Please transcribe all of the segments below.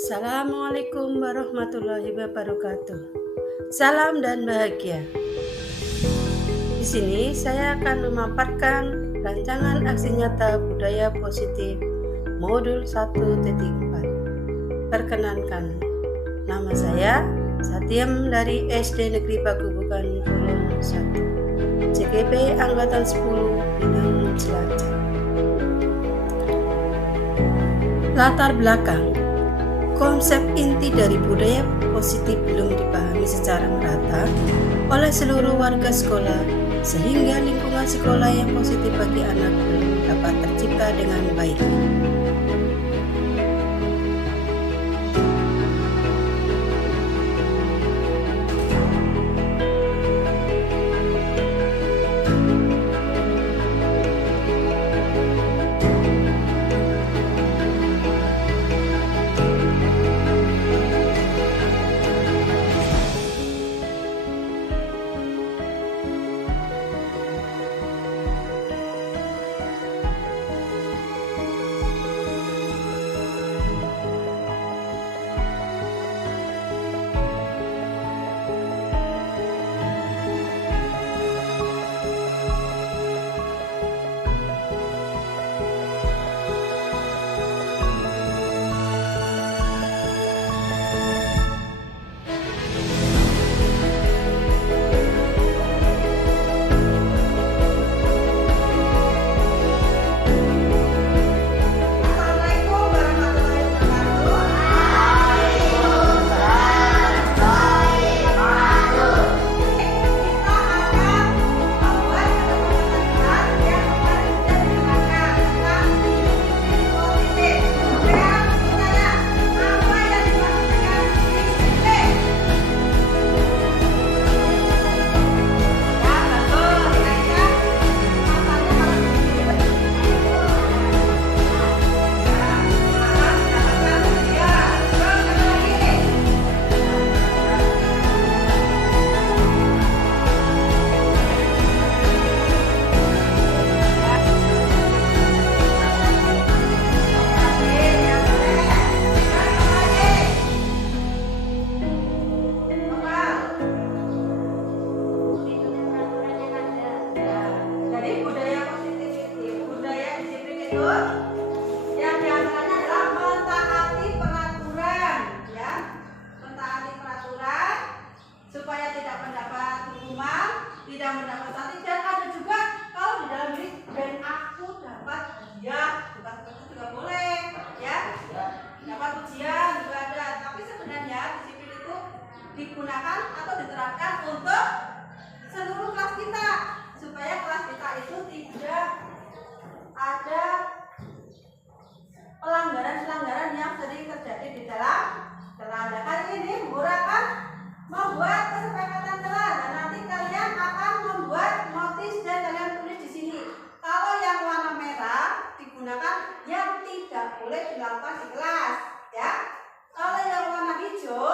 Assalamualaikum warahmatullahi wabarakatuh. Salam dan bahagia. Di sini saya akan memaparkan rancangan aksi nyata budaya positif modul 1.4. Perkenankan, nama saya Satyam dari SD Negeri Pagubukan Pulung 1, CGP Angkatan 10 Bidang Cilacap. Latar belakang. Konsep inti dari budaya positif belum dipahami secara merata oleh seluruh warga sekolah, sehingga lingkungan sekolah yang positif bagi anak belum dapat tercipta dengan baik. Yang diantaranya adalah mentaati peraturan, ya, mentaati peraturan supaya tidak mendapat hukuman, tidak mendapat sanksi, dan ada juga kalau di dalam diri dan aku dapat hadiah, bukan seperti juga boleh, ya, dapat ujian juga ada, tapi sebenarnya disiplin itu digunakan atau diterapkan untuk seluruh kelas kita supaya kelas kita itu tidak ada pelanggaran-pelanggaran yang sering terjadi di dalam kelas. Kali ini Bu akan membuat kesepakatan kelas dan nanti kalian akan membuat notis dan kalian tulis di sini. Kalau yang warna merah digunakan yang tidak boleh dilakukan di kelas, ya. Kalau yang warna hijau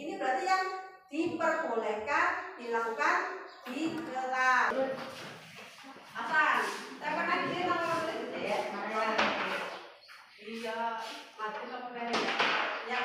ini berarti yang diperbolehkan dilakukan di kelas. Asan, saya pernah di sini kalau gitu ya. Iya, mati sama kalian ya. Ya.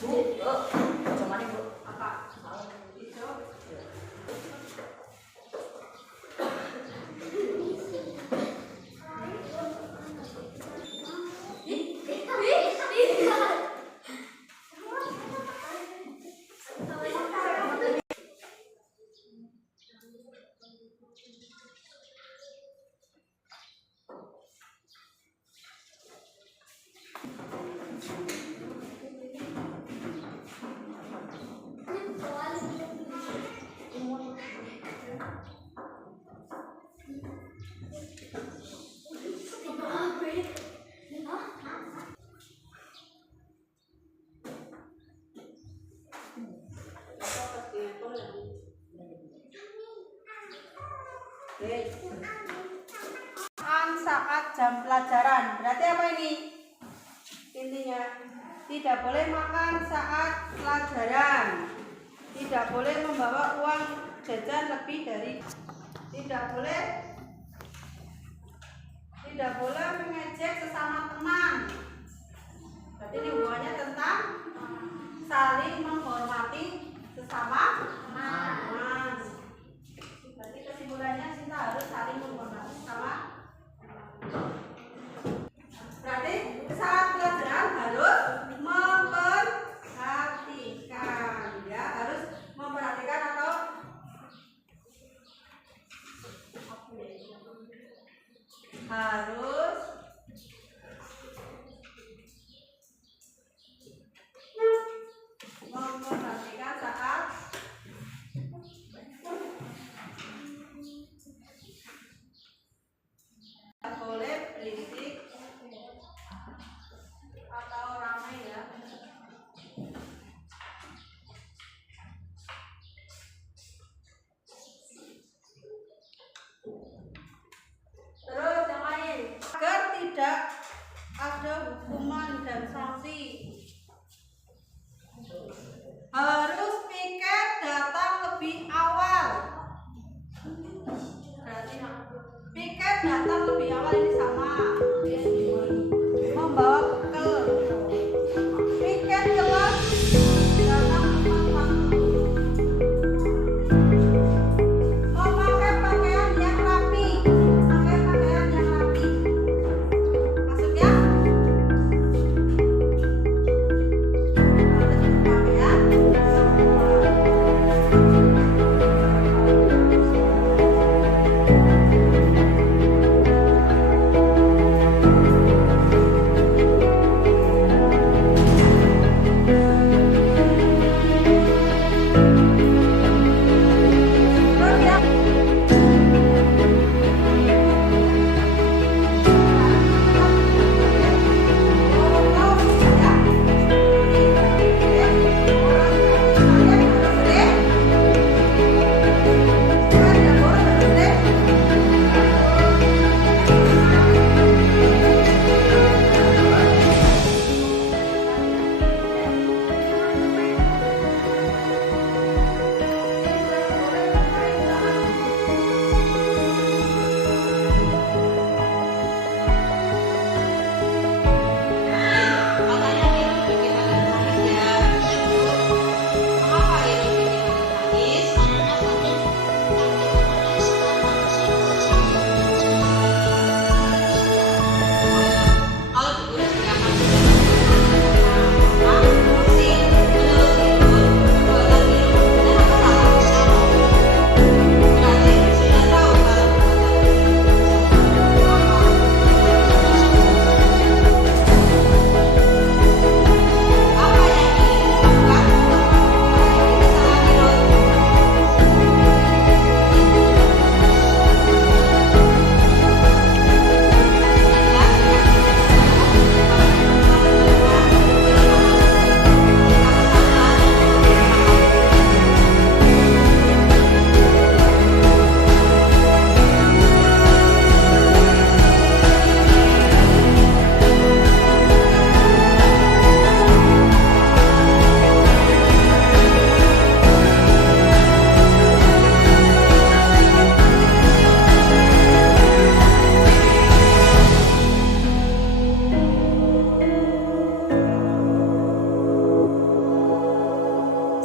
Bu, Bu. Makan saat jam pelajaran. Berarti apa ini? Intinya tidak boleh makan saat pelajaran. Tidak boleh membawa uang jajan lebih dari. Tidak boleh mengejek sesama teman. Berarti ini hubungannya tentang saling menghormati sesama teman. Berarti kesimpulannya kita harus saling menghormati sesama. Berarti saat pelajaran harus memperhatikan, ya, harus memperhatikan atau harus memperhatikan saat tidak boleh berisik atau ramai, ya. Terus yang lain, agar tidak ada hukuman dan sanksi, harus piket datang lebih awal. Berarti piket datang lebih awal ini sama. Membawa bekal. Piket kelas datang tepat waktu. Memakai pakaian yang rapi. Pakai pakaian yang rapi. Maksudnya harus berpakaian terus, ya.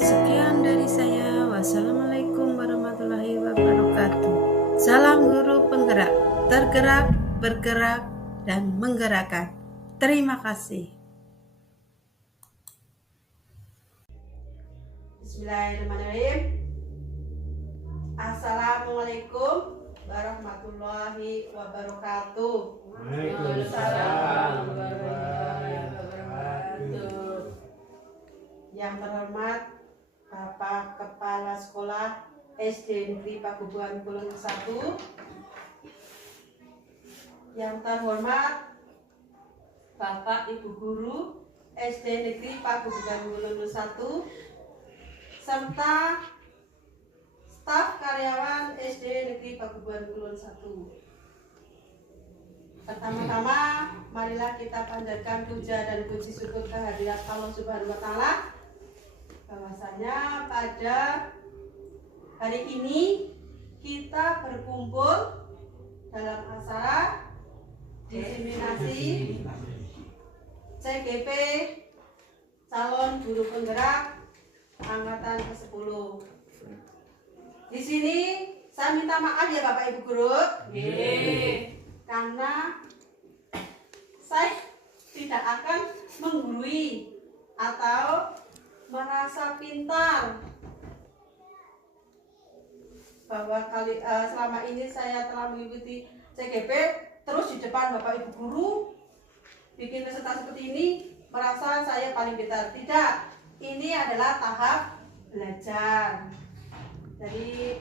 Sekian dari saya. Wassalamualaikum warahmatullahi wabarakatuh. Salam guru penggerak, tergerak, bergerak, dan menggerakkan. Terima kasih. Bismillahirrahmanirrahim. Assalamualaikum warahmatullahi wabarakatuh. Waalaikumsalam warahmatullahi wabarakatuh. Yang terhormat Bapak Kepala Sekolah SD Negeri Pagubuhan Bulung 1. Yang terhormat Bapak Ibu Guru SD Negeri Pagubuhan Bulung 1 serta staf karyawan SD SD Negeri Pakubuan Kulon 1. Pertama-tama, marilah kita panjatkan puja dan puji syukur kehadirat Allah Subhanahu wa Ta'ala, bahwasanya pada hari ini kita berkumpul dalam acara diseminasi CGP calon guru penggerak angkatan ke-10. Di sini saya minta maaf ya Bapak Ibu guru, karena saya tidak akan menggurui atau merasa pintar bahwa selama ini saya telah mengikuti CGP terus di depan Bapak Ibu guru bikin peserta seperti ini merasa saya paling pintar. Tidak, ini adalah tahap belajar. Jadi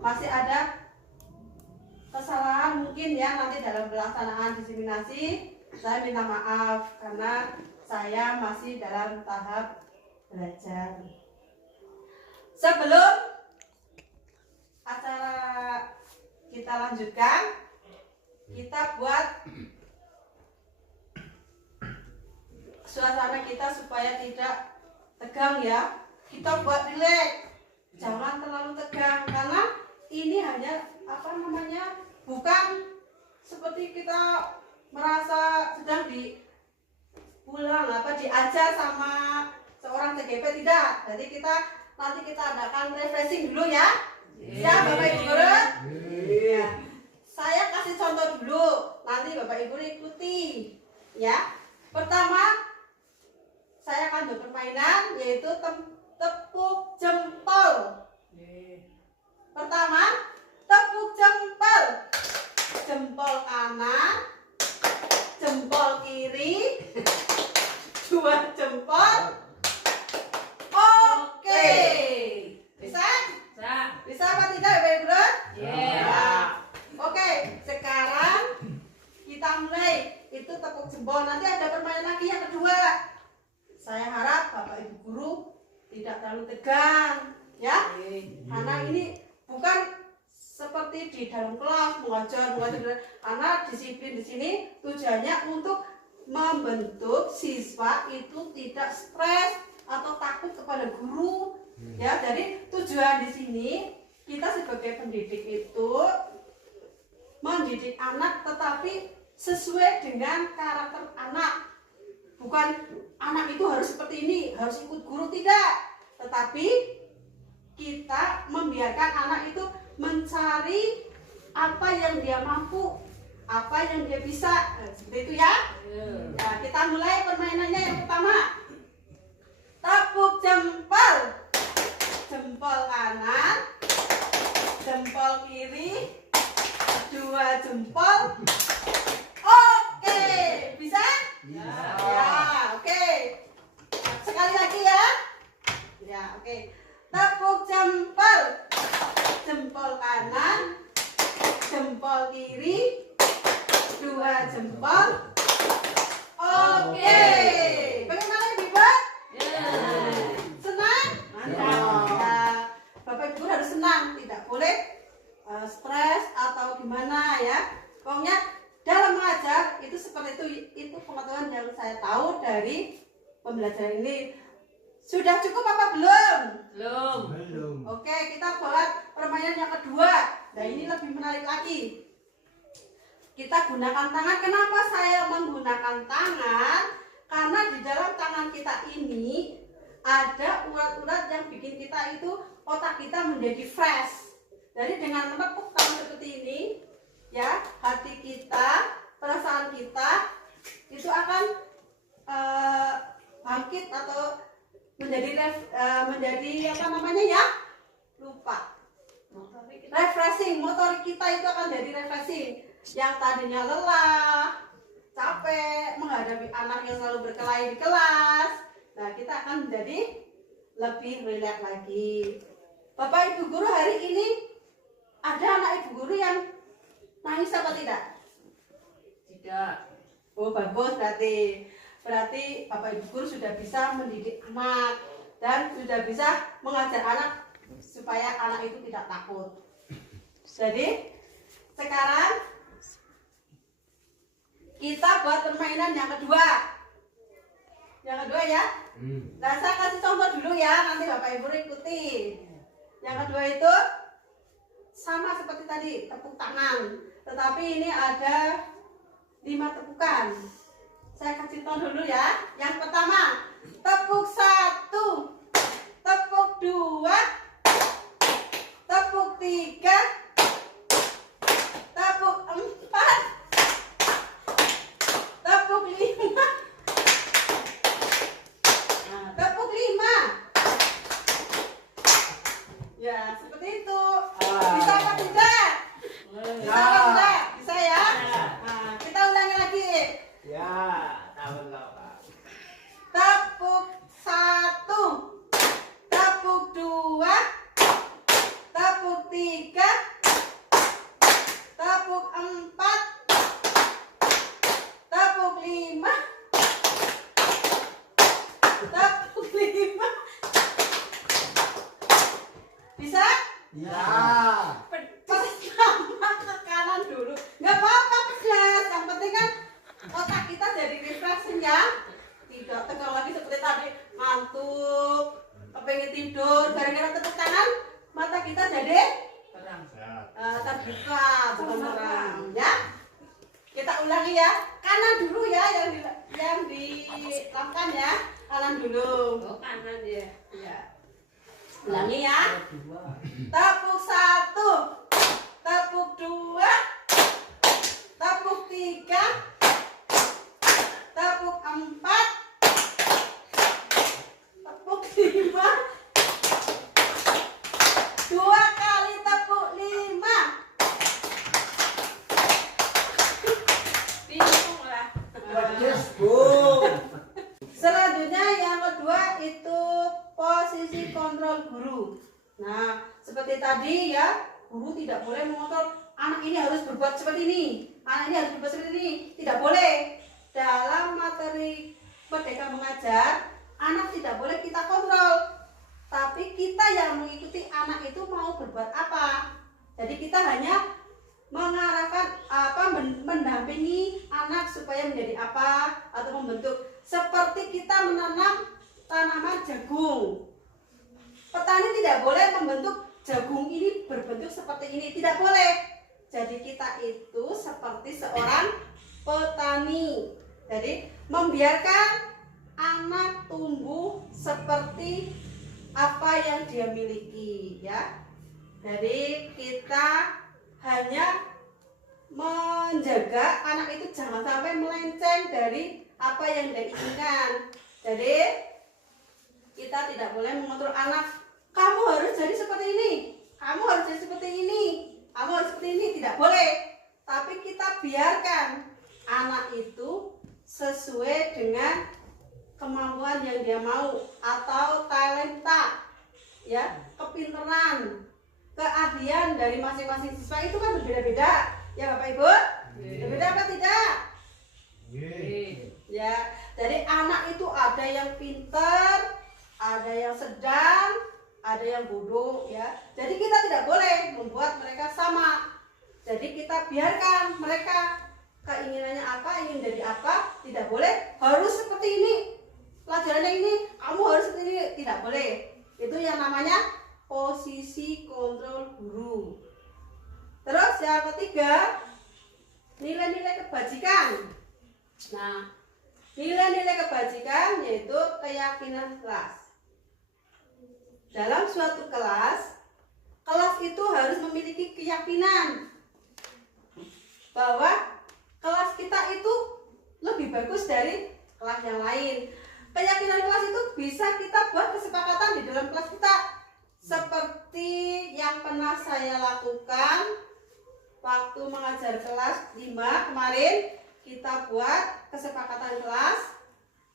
masih ada kesalahan mungkin ya nanti dalam pelaksanaan diseminasi. Saya minta maaf karena saya masih dalam tahap belajar. Sebelum acara kita lanjutkan, kita buat suasana kita supaya tidak tegang ya. Kita buat rileks, jangan terlalu tegang karena ini hanya bukan seperti kita merasa sedang diajar sama seorang CGP, tidak. Jadi nanti kita adakan refreshing dulu ya. Ya Bapak Ibu guru. Ya. Saya kasih contoh dulu, nanti Bapak Ibu ikuti ya. Pertama, saya akan berpermainan yaitu tepuk jempol. Pertama, tepuk jempol. Jempol kanan, jempol kiri, 2 jempol. Oke. Bisa? Bisa apa tidak Bapak Ibu? Ya. Oke, sekarang kita mulai. Itu tepuk jempol. Nanti ada permainan lagi yang kedua. Saya harap Bapak Ibu guru tidak terlalu tegang ya. Karena ini bukan seperti di dalam kelas mengajar, karena disiplin di sini tujuannya untuk membentuk siswa itu tidak stres atau takut kepada guru ya. Jadi tujuan di sini kita sebagai pendidik itu mendidik anak tetapi sesuai dengan karakter anak. Bukan anak itu harus seperti ini, harus ikut guru, tidak. Tetapi kita membiarkan anak itu mencari apa yang dia mampu, apa yang dia bisa. Seperti itu ya. Nah, kita mulai permainannya yang pertama. Tepuk jempol. Jempol kanan, jempol kiri, 2 jempol. Oke, bisa? Ya, oke. Sekali lagi ya. Ya, oke. Tepuk jempol. Jempol kanan, jempol kiri, 2 jempol. Oke. Bagaimana Ibu? Senang? Ya, Bapak Ibu harus senang, tidak boleh stres atau gimana ya. Pokoknya dalam mengajar itu seperti itu pengetahuan yang saya tahu dari pembelajaran ini. Sudah cukup apa belum? Belum. Oke, kita buat permainan yang kedua. Nah, ini lebih menarik lagi. Kita gunakan tangan. Kenapa saya menggunakan tangan? Karena di dalam tangan kita ini ada urat-urat yang bikin kita itu otak kita menjadi fresh. Jadi dengan menepuk tangan seperti ini, ya, hati kita, perasaan kita itu akan bangkit atau menjadi apa namanya ya? Lupa. Refreshing, motorik kita itu akan jadi refreshing. Yang tadinya lelah, capek menghadapi anak yang selalu berkelahi di kelas, nah kita akan menjadi lebih rileks lagi. Bapak Ibu guru, hari ini ada anak Ibu guru yang nangis apa tidak? Tidak. Oh bagus, berarti Bapak Ibu guru sudah bisa mendidik anak dan sudah bisa mengajar anak supaya anak itu tidak takut. Jadi sekarang kita buat permainan yang kedua. Yang kedua ya. Nah, saya kasih contoh dulu ya, nanti Bapak Ibu ikuti. Yang kedua itu sama seperti tadi, tepuk tangan. Tetapi ini ada 5 tepukan. Saya kasih contoh dulu ya. Yang pertama, tepuk 1, tepuk 2, tepuk 3, tepuk 4, tepuk 5. Nah, tepuk 5. Ya, seperti itu. Bisa apa tidak? Bisa apa tidak? Bisa ya? Nah, kita ulangi lagi. Ya, tahu. Tepuk 1, tepuk 2, tepuk 3, tepuk 4, tepuk 5, tepuk 5. Bisa? Ya. Pertama ke kanan dulu. Nggak apa-apa pedas. Yang penting kan otak kita jadi refreshing ya. Tidak tegang lagi seperti tadi ngantuk, kepengen tidur. Gara-gara tepuk tangan mata kita jadi Terang. terbuka, bukan terang ya. Kita ulangi ya. Kanan dulu ya yang dilakukan ya. Kanan dulu. Oh, kanan ya. Ya. Ulangi ya. Dua. Tepuk 1, tepuk 2, tepuk 3, tepuk 4, tepuk 5, 2 kali tepuk 5. Bingung lah. Pedes, Bu. Selanjutnya yang kedua itu posisi kontrol guru. Nah, seperti tadi ya, guru tidak boleh mengontrol anak ini harus berbuat seperti ini, anak ini harus berbuat seperti ini, tidak boleh. Dalam materi Merdeka Mengajar, anak tidak boleh kita kontrol, tapi kita yang mengikuti anak itu mau berbuat apa. Jadi kita hanya mengarahkan mendampingi anak supaya menjadi apa atau membentuk, seperti kita menanam tanaman jagung. Petani tidak boleh membentuk jagung ini berbentuk seperti ini, tidak boleh. Jadi kita itu seperti seorang petani. Jadi membiarkan anak tumbuh seperti apa yang dia miliki ya. Jadi kita hanya menjaga anak itu jangan sampai melenceng dari apa yang dia inginkan. Jadi kita tidak boleh mengontrol anak. Kamu harus jadi seperti ini, kamu harus jadi seperti ini, kamu harus seperti ini, tidak boleh. Tapi kita biarkan anak itu sesuai dengan kemampuan yang dia mau atau talenta, ya, kepintaran, keahlian dari masing-masing siswa itu kan berbeda-beda, ya Bapak Ibu, berbeda apa tidak? Ya, jadi anak itu ada yang pintar, ada yang sedang, ada yang bodoh ya. Jadi kita tidak boleh membuat mereka sama. Jadi kita biarkan mereka keinginannya apa, ingin jadi apa, tidak boleh harus seperti ini. Pelajarannya ini, kamu harus seperti ini, tidak boleh. Itu yang namanya posisi kontrol guru. Terus yang ketiga, nilai-nilai kebajikan. Nah, nilai-nilai kebajikan yaitu keyakinan kelas. Dalam suatu kelas itu harus memiliki keyakinan bahwa kelas kita itu lebih bagus dari kelas yang lain. Keyakinan kelas itu bisa kita buat kesepakatan di dalam kelas kita. Seperti yang pernah saya lakukan waktu mengajar kelas 5 kemarin, kita buat kesepakatan kelas.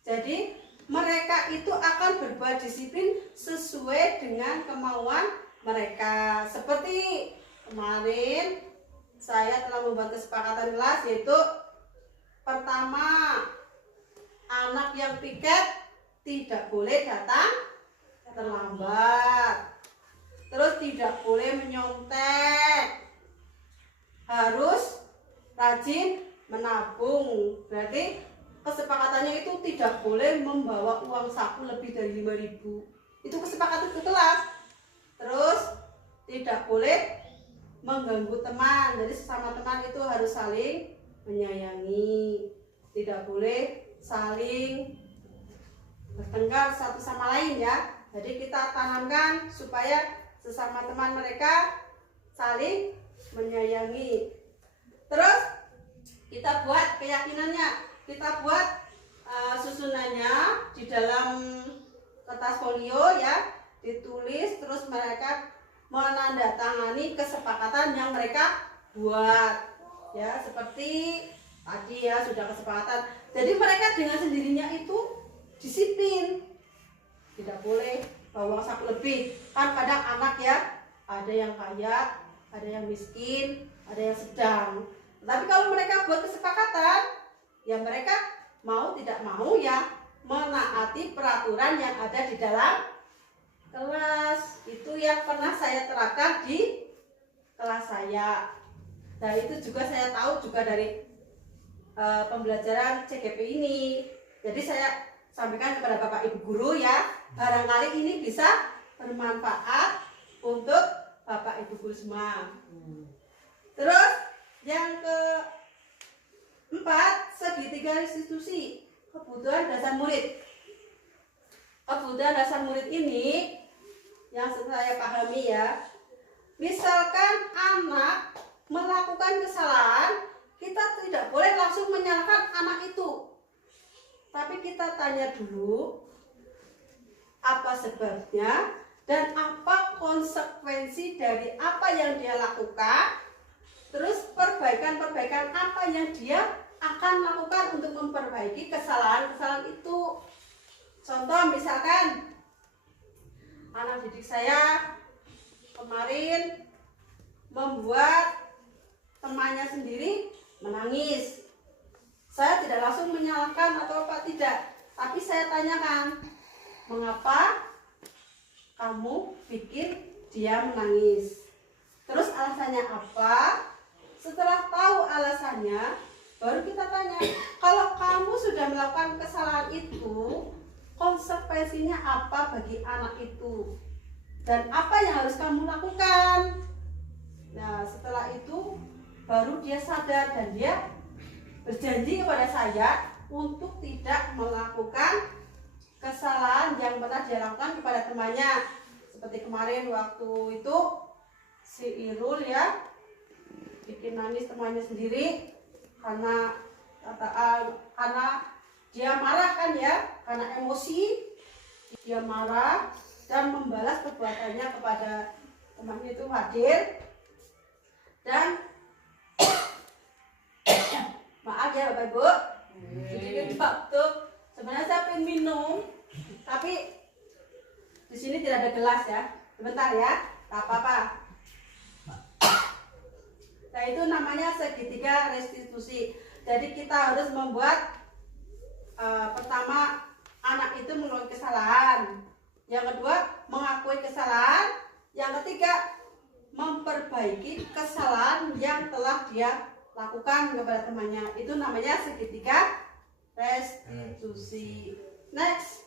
Jadi mereka itu akan berbuat disiplin sesuai dengan kemauan mereka. Seperti kemarin saya telah membuat kesepakatan kelas, yaitu pertama, anak yang piket tidak boleh datang terlambat. Terus tidak boleh menyontek. harus rajin menabung. Berarti kesepakatannya itu tidak boleh membawa uang saku lebih dari 5.000. Itu kesepakatan ke kelas. Terus tidak boleh mengganggu teman. Jadi sesama teman itu harus saling menyayangi. Tidak boleh saling bertengkar satu sama lain ya. Jadi kita tanamkan supaya sesama teman mereka saling menyayangi. Terus kita buat keyakinannya, kita buat susunannya di dalam kertas folio ya, ditulis, terus mereka menandatangani kesepakatan yang mereka buat ya, seperti tadi ya sudah kesepakatan. Jadi mereka dengan sendirinya itu disiplin, tidak boleh bawa uang saku lebih. Kan kadang anak ya, ada yang kaya, ada yang miskin, ada yang sedang. Tapi kalau mereka buat kesepakatan, ya mereka mau tidak mau ya menaati peraturan yang ada di dalam kelas. Itu yang pernah saya terapkan di kelas saya. Nah itu juga saya tahu juga dari pembelajaran CGP ini. Jadi saya sampaikan kepada Bapak Ibu Guru ya, barangkali ini bisa bermanfaat untuk Bapak Ibu Guru semua. Terus yang keempat, segitiga restitusi kebutuhan dasar murid. Kebutuhan dasar murid ini yang saya pahami ya, misalkan anak melakukan kesalahan, kita tidak boleh langsung menyalahkan anak itu, tapi kita tanya dulu apa sebabnya dan apa konsekuensi dari apa yang dia lakukan. Terus perbaikan-perbaikan apa yang dia akan lakukan untuk memperbaiki kesalahan-kesalahan itu. Contoh misalkan anak didik saya kemarin membuat temannya sendiri menangis. Saya tidak langsung menyalahkan atau apa tidak, tapi saya tanyakan, mengapa kamu pikir dia menangis? Terus alasannya apa? Setelah tahu alasannya, baru kita tanya, kalau kamu sudah melakukan kesalahan itu, konsekuensinya apa bagi anak itu? Dan apa yang harus kamu lakukan? Nah, setelah itu baru dia sadar dan dia berjanji kepada saya untuk tidak melakukan kesalahan yang pernah dia lakukan kepada temannya. Seperti kemarin waktu itu si Irul ya bikin nangis temannya sendiri karena dia marah kan ya, karena emosi dia marah dan membalas perbuatannya kepada temannya itu hadir. Dan maaf ya Bapak Ibu, sedikit waktu. Sebenarnya saya pengen minum, tapi di sini tidak ada gelas ya. Sebentar ya, tak apa-apa. Nah itu namanya segitiga restitusi. Jadi kita harus membuat pertama anak itu mengakui kesalahan, yang kedua mengakui kesalahan, yang ketiga memperbaiki kesalahan yang telah dia lakukan kepada temannya. Itu namanya segitiga restitusi. Next.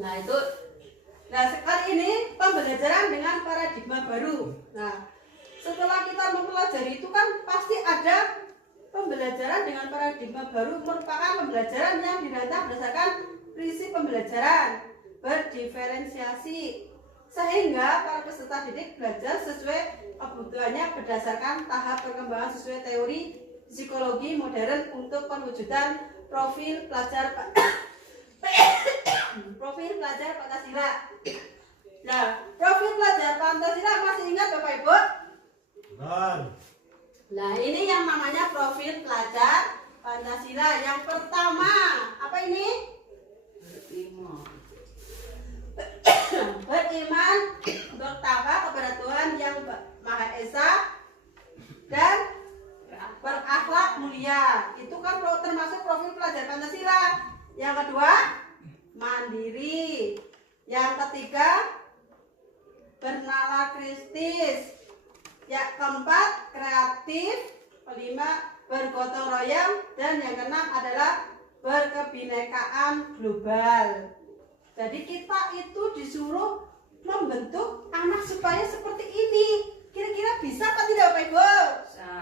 Nah sekali ini pembelajaran dengan paradigma baru. Nah setelah kita mempelajari itu kan pasti ada pembelajaran dengan paradigma baru, merupakan pembelajaran yang dirancang berdasarkan prinsip pembelajaran berdiferensiasi, sehingga para peserta didik belajar sesuai kebutuhannya berdasarkan tahap perkembangan sesuai teori psikologi modern untuk perwujudan profil pelajar Pancasila. Nah, profil pelajar Pancasila masih ingat Bapak Ibu? Nah, ini yang namanya profil pelajar Pancasila. Yang pertama, apa ini? Beriman bertakwa kepada Tuhan yang Maha Esa dan berakhlak mulia. Itu kan termasuk profil pelajar Pancasila. Yang kedua, mandiri. Yang ketiga, bernalar Kristis. Yang keempat, kreatif, kelima bergotong royong, dan yang keenam adalah berkebinekaan global. Jadi kita itu disuruh membentuk anak supaya seperti ini. Kira-kira bisa apa tidak Bapak Ibu? Bisa.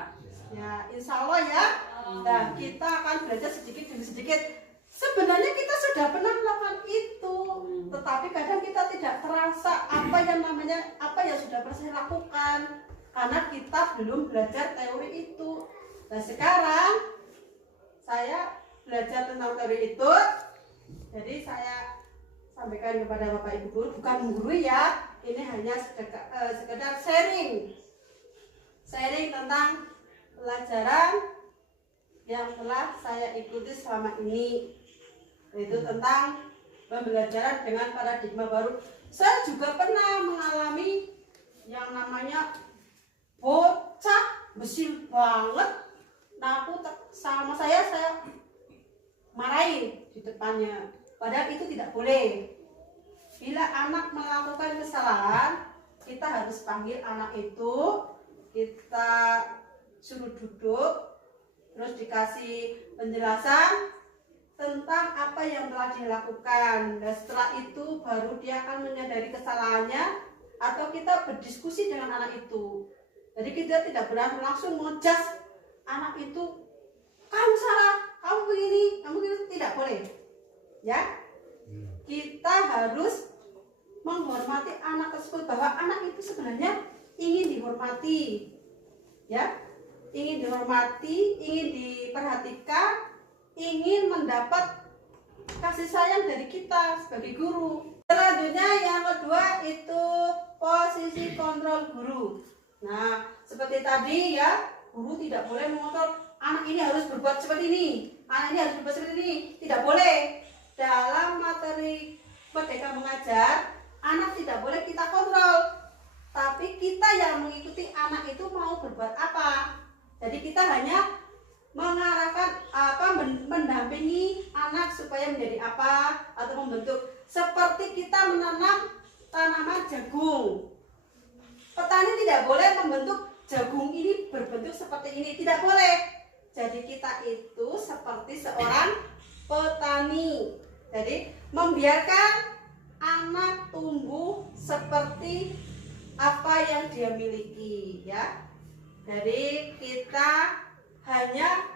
Ya, insya Allah ya. Nah, kita akan belajar sedikit demi sedikit. Sebenarnya kita sudah pernah melakukan itu, tetapi kadang kita tidak terasa apa yang sudah pernah saya lakukan karena kita belum belajar teori itu. Nah, sekarang saya belajar tentang teori itu, jadi saya sampaikan kepada Bapak Ibu guru, bukan guru ya, ini hanya sekedar sharing tentang pelajaran yang telah saya ikuti selama ini, yaitu tentang pembelajaran dengan paradigma baru. Saya juga pernah mengalami yang namanya bocah besil banget. Nah, sama saya marahin di depannya. Padahal itu tidak boleh. Bila anak melakukan kesalahan, kita harus panggil anak itu, kita suruh duduk, terus dikasih penjelasan tentang apa yang telah dia lakukan. Dan setelah itu baru dia akan menyadari kesalahannya, atau kita berdiskusi dengan anak itu. Jadi kita tidak benar langsung mengejas anak itu, kamu salah, kamu begini, tidak boleh. Ya, kita harus menghormati anak tersebut, bahwa anak itu sebenarnya ingin dihormati, ya, ingin dihormati, ingin diperhatikan, ingin mendapat kasih sayang dari kita sebagai guru. Selanjutnya yang kedua itu posisi kontrol guru. Nah, seperti tadi ya, guru tidak boleh mengontrol anak ini harus berbuat seperti ini, anak ini harus berbuat seperti ini, tidak boleh. Dalam materi Merdeka Mengajar, anak tidak boleh kita kontrol, tapi kita yang mengikuti anak itu mau berbuat apa. Jadi kita hanya mengarahkan mendampingi anak supaya menjadi apa, atau membentuk. Seperti kita menanam tanaman jagung, petani tidak boleh membentuk jagung ini berbentuk seperti ini, tidak boleh. Jadi kita itu seperti seorang petani. Jadi membiarkan anak tumbuh seperti apa yang dia miliki, ya. Jadi kita hanya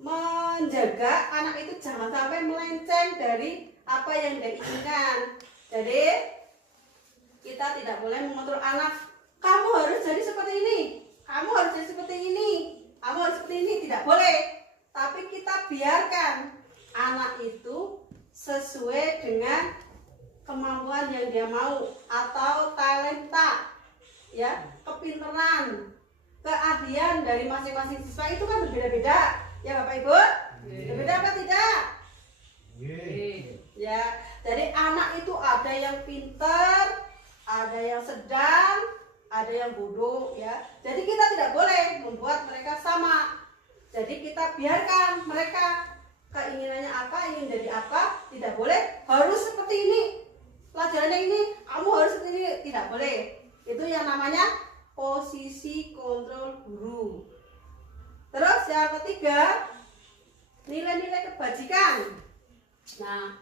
menjaga anak itu jangan sampai melenceng dari apa yang dia inginkan. Jadi kita tidak boleh mengontrol anak, kamu harus jadi seperti ini, kamu harus jadi seperti ini, kamu harus seperti ini, tidak boleh. Tapi kita biarkan anak itu sesuai dengan kemampuan yang dia mau, atau talenta, ya, kepintaran, keahlian dari masing-masing siswa itu kan berbeda-beda, ya Bapak Ibu? Berbeda apa tidak? Ya, jadi anak itu ada yang pintar, ada yang sedang, ada yang bodoh, ya. Jadi kita tidak boleh membuat mereka sama. Jadi kita biarkan mereka keinginannya apa, ingin jadi apa, tidak boleh harus seperti ini. Pelajarannya ini, kamu harus seperti ini, tidak boleh. Itu yang namanya posisi kontrol guru. Terus yang ketiga, nilai-nilai kebajikan. Nah,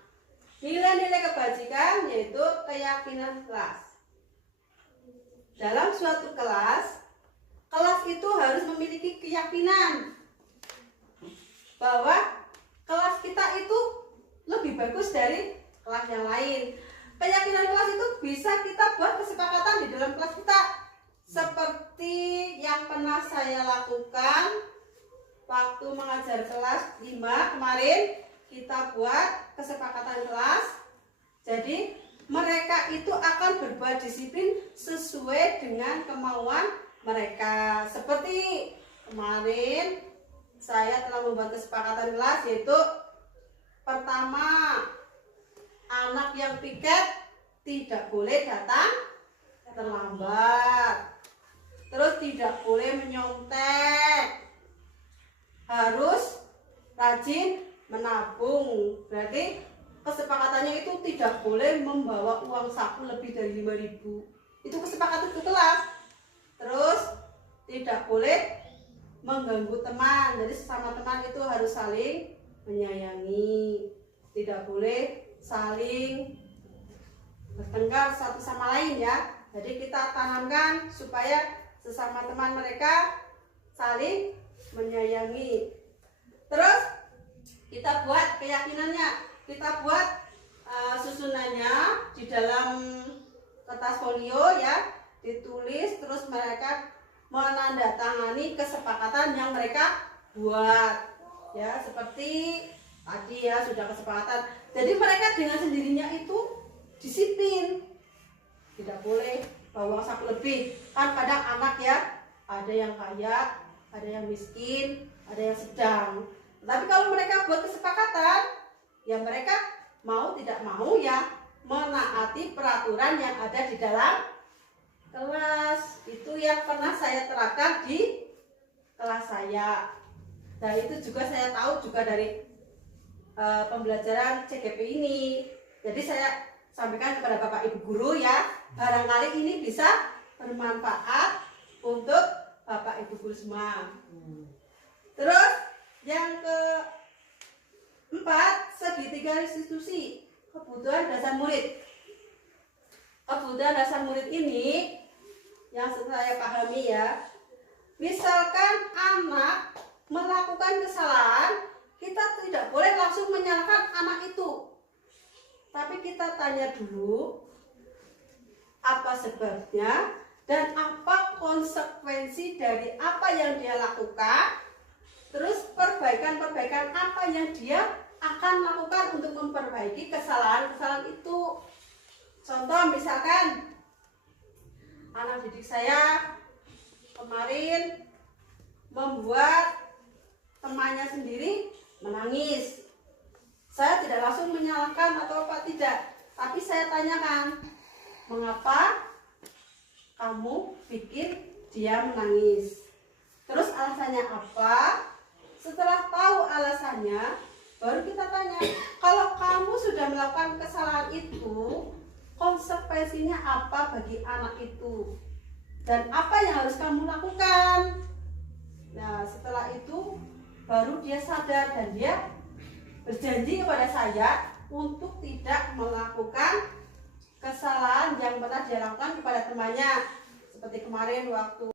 nilai-nilai kebajikan yaitu keyakinan kelas. Dalam suatu kelas, kelas itu harus memiliki keyakinan bahwa kelas kita itu lebih bagus dari kelas yang lain. Keyakinan kelas itu bisa kita buat kesepakatan di dalam kelas kita. Seperti yang pernah saya lakukan waktu mengajar kelas 5 kemarin, kita buat kesepakatan kelas. Jadi mereka itu akan berbuat disiplin sesuai dengan kemauan mereka. Seperti kemarin saya telah membuat kesepakatan kelas, yaitu pertama, anak yang piket tidak boleh datang terlambat. Terus tidak boleh menyontek, harus rajin menabung. Berarti kesepakatannya itu tidak boleh membawa uang saku lebih dari 5.000. Itu kesepakatan itu kelas. Terus tidak boleh mengganggu teman. Jadi sesama teman itu harus saling menyayangi, tidak boleh saling bertengkar satu sama lain ya. Jadi kita tanamkan supaya sesama teman mereka saling menyayangi. Terus kita buat keyakinannya, kita buat susunannya di dalam kertas folio ya, ditulis, terus mereka menandatangani kesepakatan yang mereka buat ya, seperti tadi ya, sudah kesepakatan. Jadi mereka dengan sendirinya itu disiplin, tidak boleh bawa saku lebih. Kan kadang anak ya, ada yang kaya, ada yang miskin, ada yang sedang. Tapi kalau mereka buat kesepakatan, ya mereka mau tidak mau ya menaati peraturan yang ada di dalam kelas. Itu yang pernah saya terapkan di kelas saya. Nah itu juga saya tahu juga dari pembelajaran CGP ini. Jadi saya sampaikan kepada Bapak Ibu Guru ya, barangkali ini bisa bermanfaat untuk Bapak Ibu Guru semua. Terus yang keempat, segitiga restitusi kebutuhan dasar murid. Kebutuhan dasar murid ini yang saya pahami ya, misalkan anak melakukan kesalahan, kita tidak boleh langsung menyalahkan anak itu, tapi kita tanya dulu apa sebabnya dan apa konsekuensi dari apa yang dia lakukan, terus perbaikan-perbaikan apa yang dia akan lakukan untuk memperbaiki kesalahan-kesalahan itu. Contoh misalkan anak didik saya kemarin membuat temannya sendiri menangis. Saya tidak langsung menyalahkan atau apa, tidak, tapi saya tanyakan, mengapa kamu bikin dia menangis? Terus alasannya apa? Setelah tahu alasannya, baru kita tanya, kalau kamu sudah melakukan kesalahan itu, konsekuensinya apa bagi anak itu? Dan apa yang harus kamu lakukan? Nah, setelah itu baru dia sadar dan dia berjanji kepada saya untuk tidak melakukan kesalahan yang pernah dia lakukan kepada temannya. Seperti kemarin waktu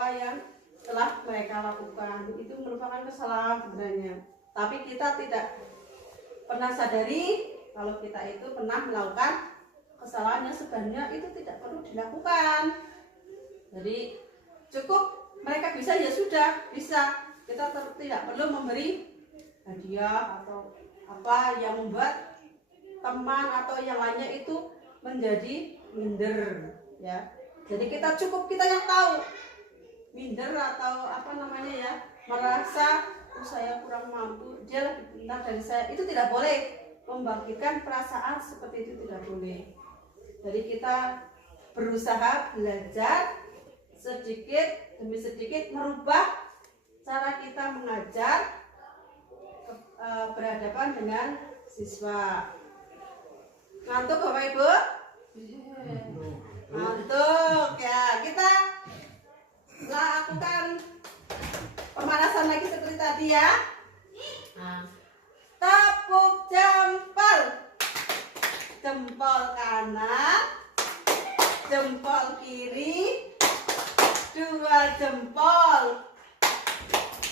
Apa yang telah mereka lakukan itu merupakan kesalahan sebenarnya. Tapi kita tidak pernah sadari kalau kita itu pernah melakukan kesalahan yang sebenarnya itu tidak perlu dilakukan. Jadi cukup mereka bisa ya sudah bisa. Kita tidak perlu memberi hadiah atau apa yang membuat teman atau yang lainnya itu menjadi minder ya. Jadi kita cukup kita yang tahu minder atau apa namanya ya, merasa saya kurang mampu, dia lebih pintar dari saya, itu tidak boleh. Membangkitkan perasaan seperti itu tidak boleh. Jadi kita berusaha belajar sedikit demi sedikit merubah cara kita mengajar berhadapan dengan siswa. Ngantuk Bapak Ibu? Ngantuk ya. Kita lakukan pemanasan lagi seperti tadi ya. Nah, tepuk jempol, jempol kanan, jempol kiri, 2 jempol.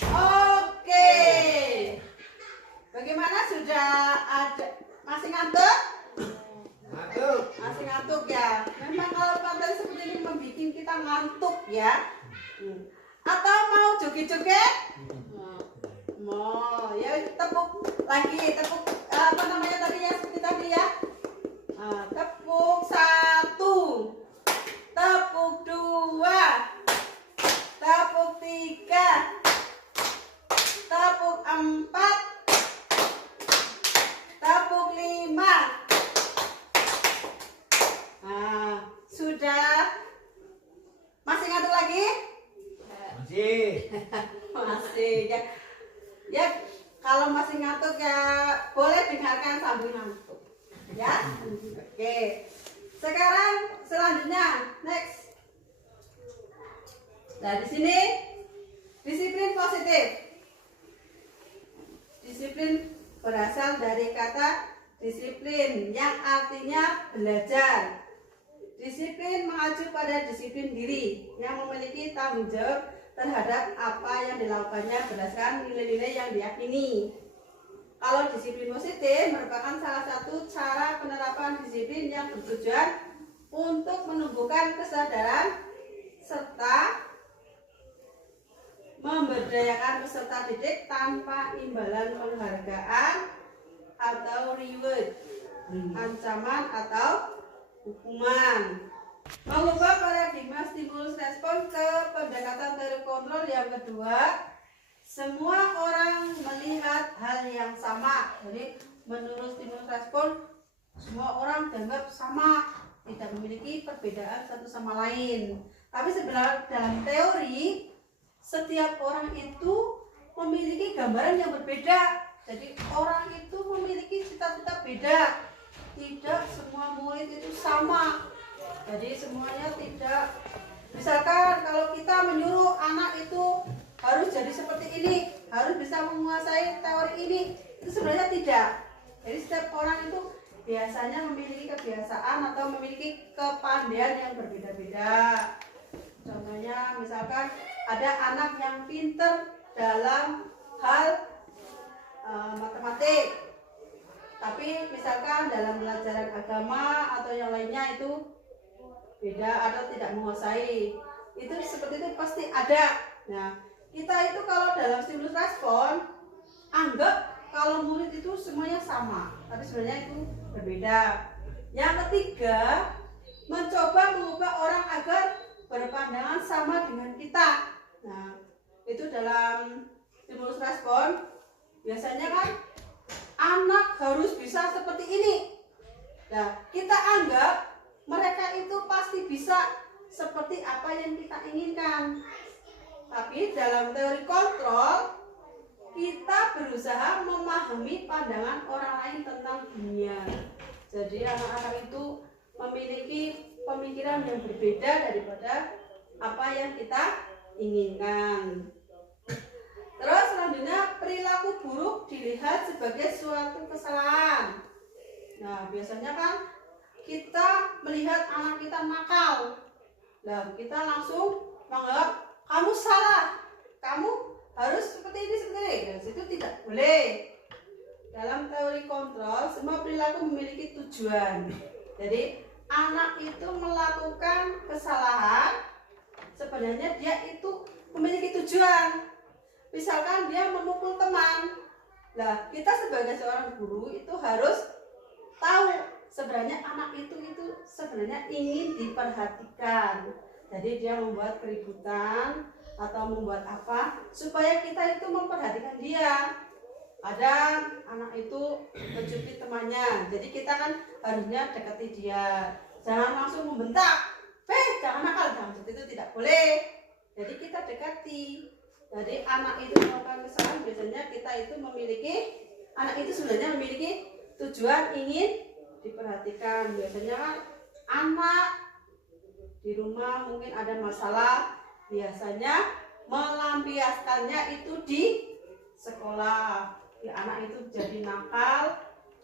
Oke, bagaimana, sudah ada? Masih ngantuk? Masih ngantuk ya. Memang kalau materi seperti ini membuat kita ngantuk ya. Atau mau joget-joget? Mau ya, tepuk lagi, tepuk apa namanya tadi ya, seperti tadi ya. Tepuk 1, tepuk 2, tepuk 3, tepuk 4, tepuk 5. Sudah? Masih ngantuk lagi? Masih ya. Ya, kalau masih ngantuk ya boleh dengarkan sambil ngantuk. Ya. Oke. Sekarang selanjutnya, next. Nah, di sini disiplin positif. Disiplin berasal dari kata disiplin yang artinya belajar. Disiplin mengacu pada disiplin diri yang memiliki tanggung jawab terhadap apa yang dilakukannya berdasarkan nilai-nilai yang diyakini. Kalau disiplin positif merupakan salah satu cara penerapan disiplin yang bertujuan untuk menumbuhkan kesadaran serta memberdayakan peserta didik tanpa imbalan penghargaan atau reward, ancaman atau hukuman. Mengubah paradigma stimulus respon ke pendekatan teori kontrol yang kedua, semua orang melihat hal yang sama. Jadi menurut stimulus respon, semua orang dianggap sama, tidak memiliki perbedaan satu sama lain. Tapi sebenarnya dalam teori, setiap orang itu memiliki gambaran yang berbeda. Jadi orang itu memiliki cita-cita beda. Tidak semua murid itu sama. Jadi semuanya tidak. Misalkan kalau kita menyuruh anak itu harus jadi seperti ini, harus bisa menguasai teori ini, itu sebenarnya tidak. Jadi setiap orang itu biasanya memiliki kebiasaan atau memiliki kepandaian yang berbeda-beda. Contohnya misalkan ada anak yang pinter dalam hal matematik, tapi misalkan dalam pelajaran agama atau yang lainnya itu beda atau tidak menguasai. Itu seperti itu pasti ada. Nah, kita itu kalau dalam stimulus respon anggap kalau murid itu semuanya sama, tapi sebenarnya itu berbeda. Yang ketiga, mencoba mengubah orang agar berpandangan sama dengan kita. Nah, itu dalam stimulus respon biasanya kan anak harus bisa seperti ini. Nah, kita anggap mereka itu pasti bisa seperti apa yang kita inginkan. Tapi dalam teori kontrol, kita berusaha memahami pandangan orang lain tentang dunia. Jadi anak-anak itu memiliki pemikiran yang berbeda daripada apa yang kita inginkan. Terus selanjutnya, perilaku buruk dilihat sebagai suatu kesalahan. Nah, biasanya kan kita melihat anak kita nakal. Nah, kita langsung menganggap kamu salah, kamu harus seperti ini. Dan itu tidak boleh. Dalam teori kontrol, semua perilaku memiliki tujuan. Jadi anak itu melakukan kesalahan, sebenarnya dia itu memiliki tujuan. Misalkan dia memukul teman, nah kita sebagai seorang guru itu harus tahu sebenarnya anak itu sebenarnya ingin diperhatikan. Jadi dia membuat keributan atau membuat apa supaya kita itu memperhatikan dia. Ada anak itu mencubit temannya, jadi kita kan harusnya dekati dia, jangan langsung membentak, jangan nakal, jangan seperti itu, tidak boleh. Jadi kita dekati. Jadi anak itu melakukan kesalahan, biasanya kita itu memiliki, anak itu sebenarnya memiliki tujuan ingin diperhatikan. Biasanya kan anak di rumah mungkin ada masalah, biasanya melampiaskannya itu di sekolah. Anak itu jadi nakal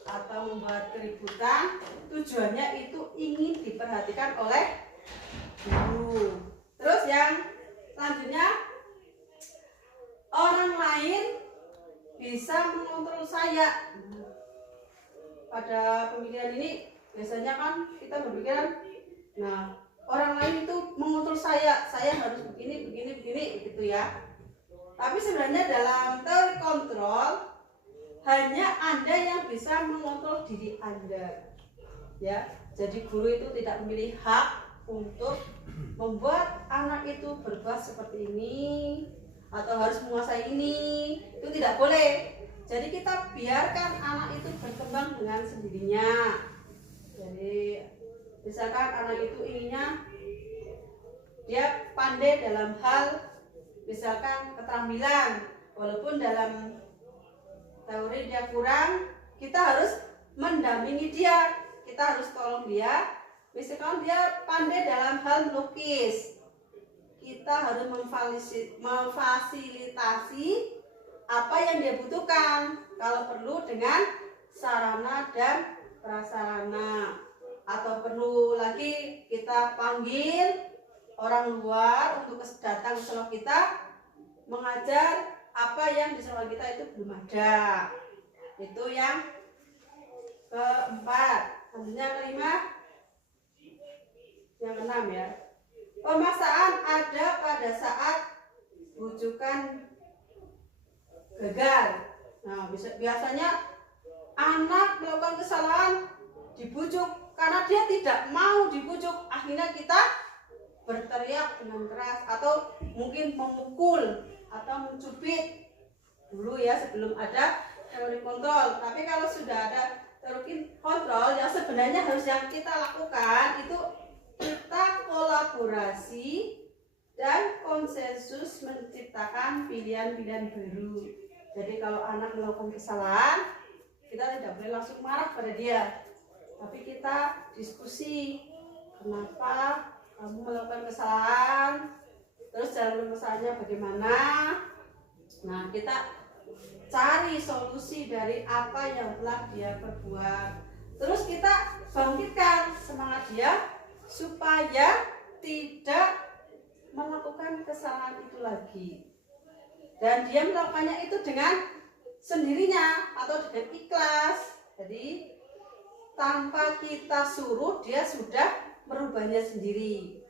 atau membuat keributan, tujuannya itu ingin diperhatikan oleh guru. Terus yang selanjutnya, orang lain bisa mengontrol saya. Pada pemikiran ini biasanya kan kita berpikiran, nah orang lain itu mengontrol saya harus begini gitu ya. Tapi sebenarnya dalam teori kontrol, hanya Anda yang bisa mengontrol diri Anda. Ya, jadi guru itu tidak memiliki hak untuk membuat anak itu berbuat seperti ini atau harus menguasai ini. Itu tidak boleh. Jadi kita biarkan anak itu berkembang dengan sendirinya. Jadi misalkan anak itu inginnya dia pandai dalam hal misalkan keterampilan, walaupun dalam teori dia kurang, kita harus mendampingi dia, kita harus tolong dia. Misalkan dia pandai dalam hal melukis, kita harus memfasilitasi apa yang dia butuhkan, kalau perlu dengan sarana dan prasarana, atau perlu lagi kita panggil orang luar untuk datang ke sekolah kita mengajar apa yang di sekolah kita itu belum ada. Itu yang keempat. Selanjutnya kelima, yang keenam ya, pemaksaan ada pada saat bujukan gagal. Nah, biasanya anak melakukan kesalahan dibujuk karena dia tidak mau dibujuk, akhirnya kita berteriak dengan keras atau mungkin memukul atau mencubit dulu ya sebelum ada teori kontrol. Tapi kalau sudah ada teori kontrol, yang sebenarnya harus yang kita lakukan itu kita kolaborasi dan konsensus menciptakan pilihan-pilihan baru. Jadi kalau anak melakukan kesalahan, kita tidak boleh langsung marah pada dia, tapi kita diskusi kenapa kamu melakukan kesalahan, terus jalan penyelesaiannya bagaimana. Nah, kita cari solusi dari apa yang telah dia perbuat, terus kita bangkitkan semangat dia supaya tidak melakukan kesalahan itu lagi, dan dia melakukannya itu dengan sendirinya atau dengan ikhlas. Jadi tanpa kita suruh, dia sudah merubahnya sendiri.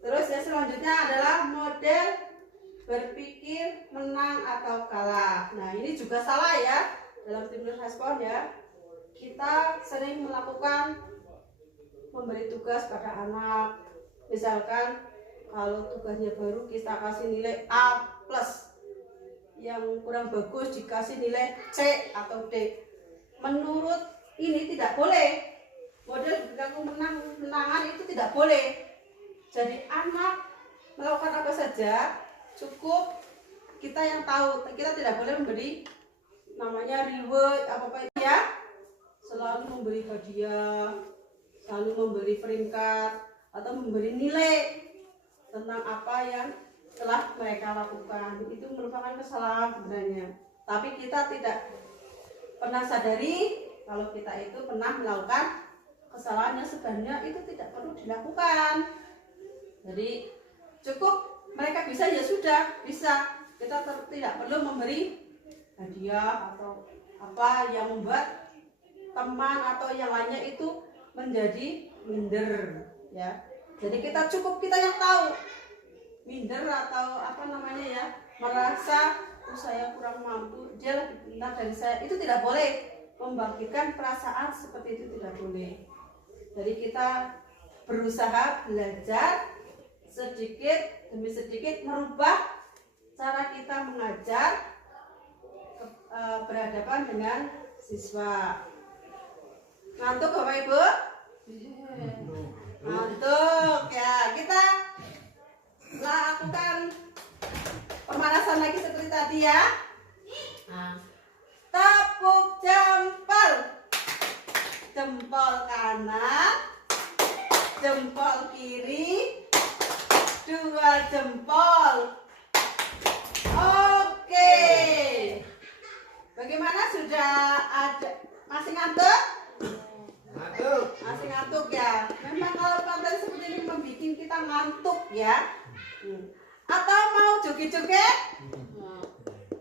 Terus yang selanjutnya adalah model berpikir menang atau kalah. Nah, ini juga salah ya dalam stimulus respon ya. Kita sering melakukan memberi tugas pada anak. Misalkan kalau tugasnya baru kita kasih nilai A+, yang kurang bagus dikasih nilai C atau D. Menurut ini tidak boleh. Model berpikir menangan itu tidak boleh. Jadi anak melakukan apa saja cukup kita yang tahu. Kita tidak boleh memberi namanya reward apa itu ya. Selalu memberi hadiah, selalu memberi peringkat atau memberi nilai tentang apa yang telah mereka lakukan. Itu merupakan kesalahan sebenarnya. Tapi kita tidak pernah sadari kalau kita itu pernah melakukan kesalahan yang sebenarnya itu tidak perlu dilakukan. Jadi cukup mereka bisa ya sudah bisa, kita tidak perlu memberi hadiah atau apa yang membuat teman atau yang lainnya itu menjadi minder ya. Jadi kita cukup kita yang tahu minder atau apa namanya ya, merasa saya kurang mampu, dia lebih pintar dari saya, itu tidak boleh. Membangkitkan perasaan seperti itu tidak boleh. Jadi kita berusaha belajar sedikit demi sedikit merubah cara kita mengajar berhadapan dengan siswa. Ngantuk Bapak Ibu? Ngantuk ya. Kita lakukan pemanasan lagi seperti tadi ya. Tepuk jempol, jempol kanan, jempol kiri, 2 jempol. Oke, bagaimana, sudah ada, masih ngantuk? Masih ngantuk ya. Memang kalau materi seperti ini membuat kita ngantuk ya. Atau mau joget-joget?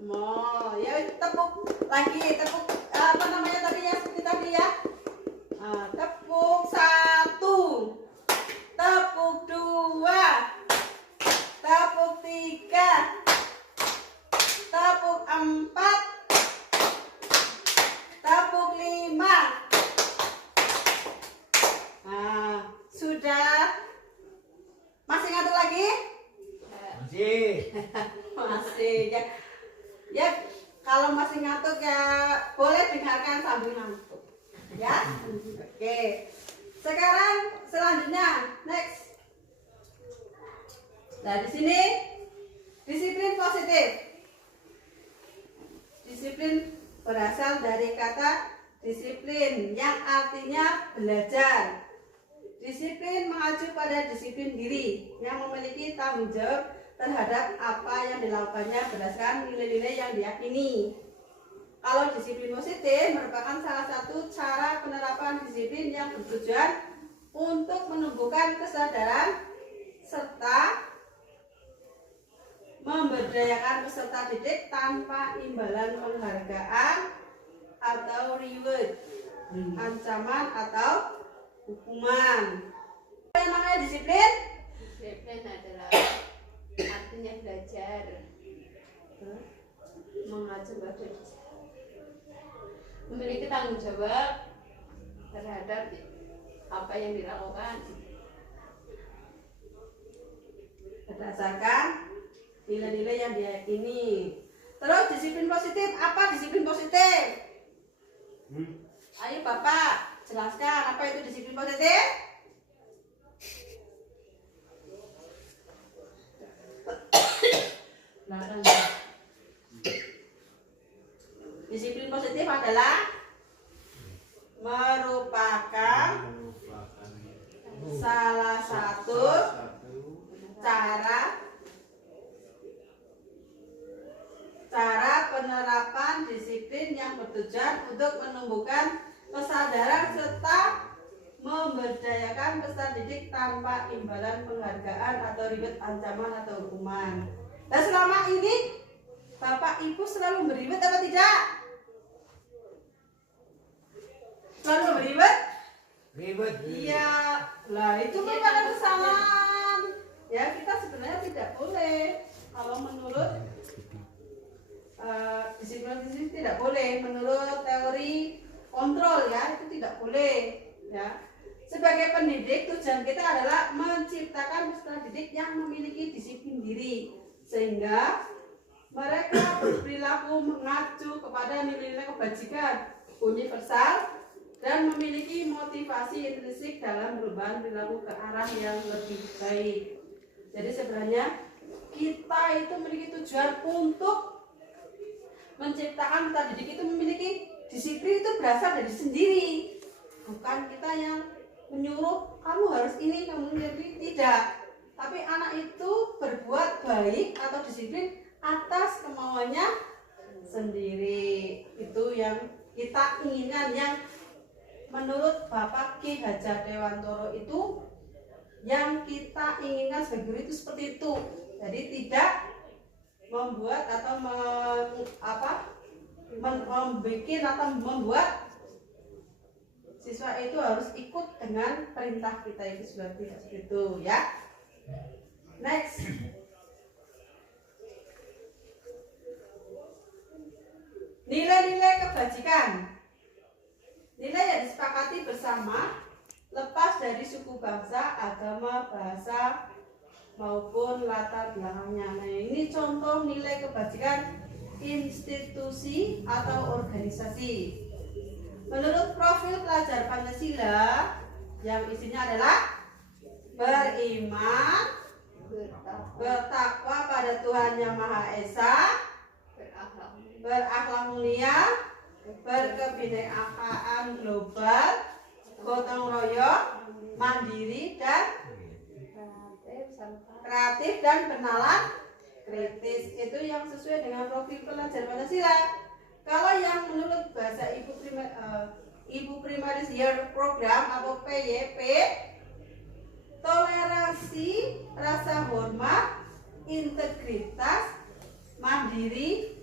Mau ya, tepuk lagi, tepuk apa namanya tadi ya, seperti tadi ya. Tepuk 1, tepuk 2, tepuk 3, tepuk 4, tepuk 5. Sudah? Masih ngantuk lagi? Masih ya. Ya, kalau masih ngantuk ya boleh dengarkan sambil ngantuk. Ya. Oke. Sekarang selanjutnya, next. Nah, di sini disiplin positif. Disiplin berasal dari kata disiplin yang artinya belajar. Disiplin mengacu pada disiplin diri yang memiliki tanggung jawab terhadap apa yang dilakukannya berdasarkan nilai-nilai yang diyakini. Kalau disiplin positif merupakan salah satu cara penerapan disiplin yang bertujuan untuk menumbuhkan kesadaran serta memberdayakan peserta didik tanpa imbalan penghargaan atau reward, ancaman atau hukuman. Apa yang namanya disiplin? Disiplin adalah artinya belajar, mengacu pada memiliki tanggung jawab terhadap apa yang dilakukan berdasarkan nilai-nilai yang diyakini. Terus disiplin positif, apa disiplin positif? Ayo Bapak jelaskan apa itu disiplin positif? Disiplin positif adalah merupakan salah satu cara penerapan disiplin yang bertujuan untuk menumbuhkan kesadaran serta memberdayakan peserta didik tanpa imbalan penghargaan atau reward, ancaman atau hukuman. Dan selama ini Bapak Ibu selalu memberi reward atau tidak? Selalu memberi reward? Ribet. Iya. Lah itu merupakan kesalahan. Ya, kita sebenarnya tidak boleh. Kalau menurut disiplin tidak boleh, menurut teori kontrol ya, itu tidak boleh ya. Sebagai pendidik, tujuan kita adalah menciptakan peserta didik yang memiliki disiplin diri sehingga mereka berperilaku mengacu kepada nilai-nilai kebajikan universal dan memiliki motivasi intrinsik dalam perubahan perilaku ke arah yang lebih baik. Jadi sebenarnya kita itu memiliki tujuan untuk menciptakan peserta didik itu memiliki disiplin, itu berasal dari sendiri, bukan kita yang menyuruh kamu harus ini, kamu ini, tidak. Tapi anak itu berbuat baik atau disiplin atas kemauannya sendiri. Itu yang kita inginkan, yang menurut Bapak Ki Hajar Dewantoro itu yang kita inginkan sebagai guru itu seperti itu Jadi tidak membuat atau membuat atau membuat siswa itu harus ikut dengan perintah kita, itu sudah tidak seperti itu ya. Next. Nilai-nilai kebajikan. Nilai yang disepakati bersama lepas dari suku bangsa, agama, bahasa maupun latar belakangnya. Nah, ini contoh nilai kebajikan institusi atau organisasi. Menurut profil pelajar Pancasila yang isinya adalah beriman, bertakwa pada Tuhan Yang Maha Esa, berakhlak mulia, berkebinekaan global, gotong royong, mandiri dan kreatif dan kenalan kritis. Itu yang sesuai dengan profil pelajar Pancasila. Kalau yang menurut bahasa Ibu Primaris Year Program atau PYP, toleransi, rasa hormat, integritas, mandiri,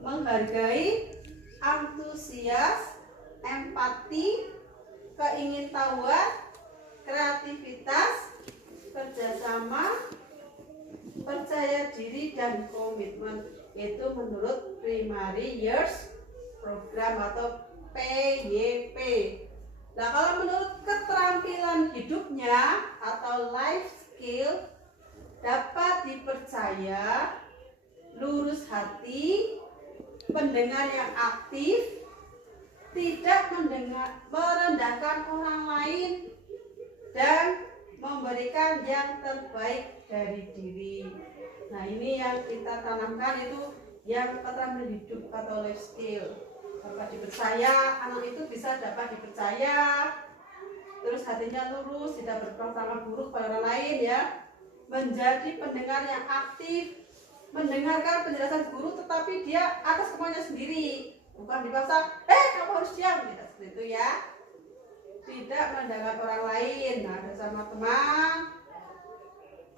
menghargai, antusias, empati, keingintahuan, kreativitas, kerjasama, percaya diri dan komitmen. Itu menurut Primary Years Program atau PYP. Nah, kalau menurut keterampilan hidupnya atau life skill, dapat dipercaya, lurus hati, pendengar yang aktif, tidak merendahkan orang lain, dan memberikan yang terbaik dari diri. Nah, ini yang kita tanamkan, itu yang keterampilan hidup atau life skill. Dapat dipercaya, anak itu bisa dapat dipercaya, terus hatinya lurus, tidak berprasangka buruk pada orang lain ya. Menjadi pendengar yang aktif, mendengarkan penjelasan guru, tetapi dia atas semuanya sendiri, bukan dipaksa, kamu harus diam, tidak seperti itu ya. Tidak mendengar orang lain. Nah, bersama teman,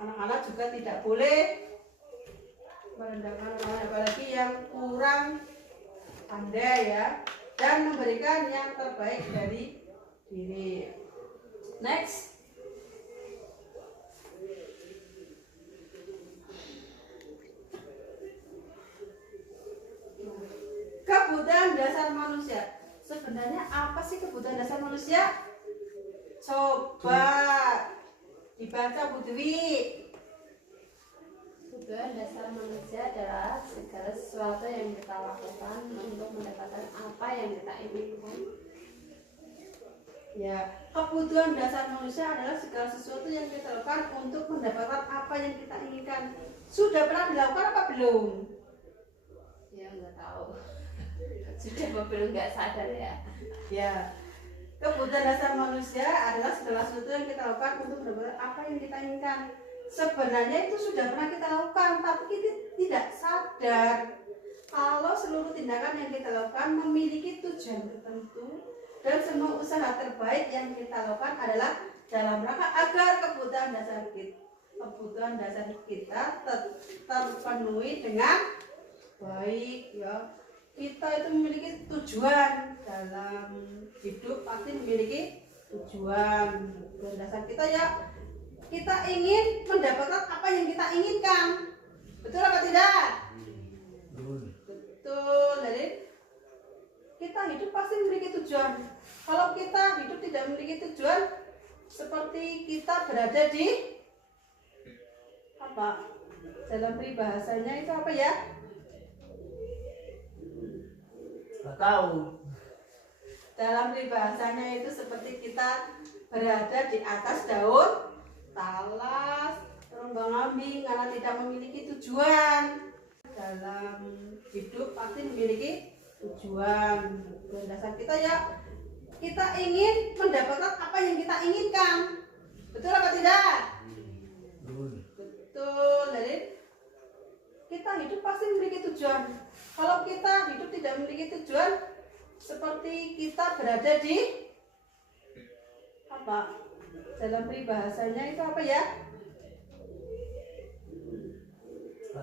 anak-anak juga tidak boleh merendahkan orang lain, apalagi yang kurang pandai ya, dan memberikan yang terbaik dari diri. Next. Kebutuhan dasar manusia. Sebenarnya apa sih kebutuhan dasar manusia? Coba dibaca Bu Dwi. Kebutuhan dasar manusia adalah segala sesuatu yang kita lakukan untuk mendapatkan apa yang kita inginkan. Ya, kebutuhan dasar manusia adalah segala sesuatu yang kita lakukan untuk mendapatkan apa yang kita inginkan. Sudah pernah dilakukan apa belum? Ya, nggak tahu. Sudah apa belum, nggak sadar ya. Ya, kebutuhan dasar manusia adalah segala sesuatu yang kita lakukan untuk mendapatkan apa yang kita inginkan. Sebenarnya itu sudah pernah kita lakukan, tapi kita tidak sadar kalau seluruh tindakan yang kita lakukan memiliki tujuan tertentu, dan semua usaha terbaik yang kita lakukan adalah dalam rangka agar kebutuhan dasar kita terpenuhi dengan baik ya. Kita itu memiliki tujuan dalam hidup, pasti memiliki tujuan. Tujuan dasar kita ya, kita ingin mendapatkan apa yang kita inginkan. Betul apa tidak? Betul. Jadi kita hidup pasti memiliki tujuan. Kalau kita hidup tidak memiliki tujuan, seperti kita berada di apa? Dalam peribahasanya itu apa ya? Nggak tahu. Dalam peribahasanya itu seperti kita berada di atas daun talas, terombang-ambing karena tidak memiliki tujuan. Dalam hidup pasti memiliki tujuan. Tujuan dasar kita ya, kita ingin mendapatkan apa yang kita inginkan. Betul apa tidak? Betul. Jadi kita hidup pasti memiliki tujuan. Kalau kita hidup tidak memiliki tujuan, seperti kita berada di apa? Dalam peribahasanya itu apa ya?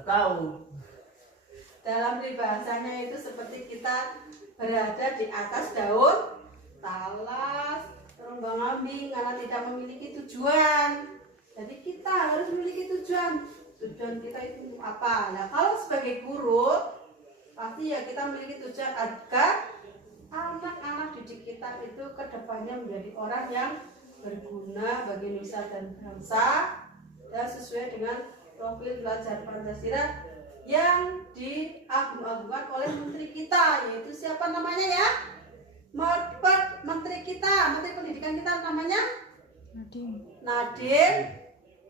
Nggak tahu. Dalam peribahasanya itu seperti kita berada di atas daun talas, terombang-ambing karena tidak memiliki tujuan. Jadi kita harus memiliki tujuan. Tujuan kita itu apa? Nah, kalau sebagai guru pasti ya kita memiliki tujuan agar anak-anak didik kita itu kedepannya menjadi orang yang berguna bagi nusa dan bangsa dan sesuai dengan profil belajar Pancasila yang diagung-agungkan oleh menteri kita, yaitu siapa namanya ya? Menteri kita, Menteri Pendidikan kita namanya Nadiem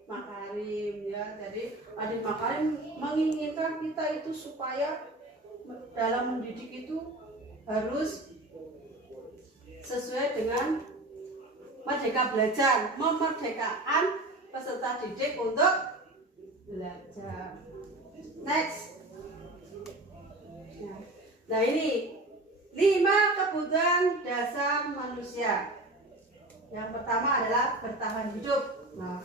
Makarim ya. Jadi Nadiem Makarim menginginkan kita itu supaya dalam mendidik itu harus sesuai dengan merdeka belajar, memerdekakan peserta didik untuk belajar. Next. Nah ini 5 kebutuhan dasar manusia. Yang pertama adalah bertahan hidup. Nah,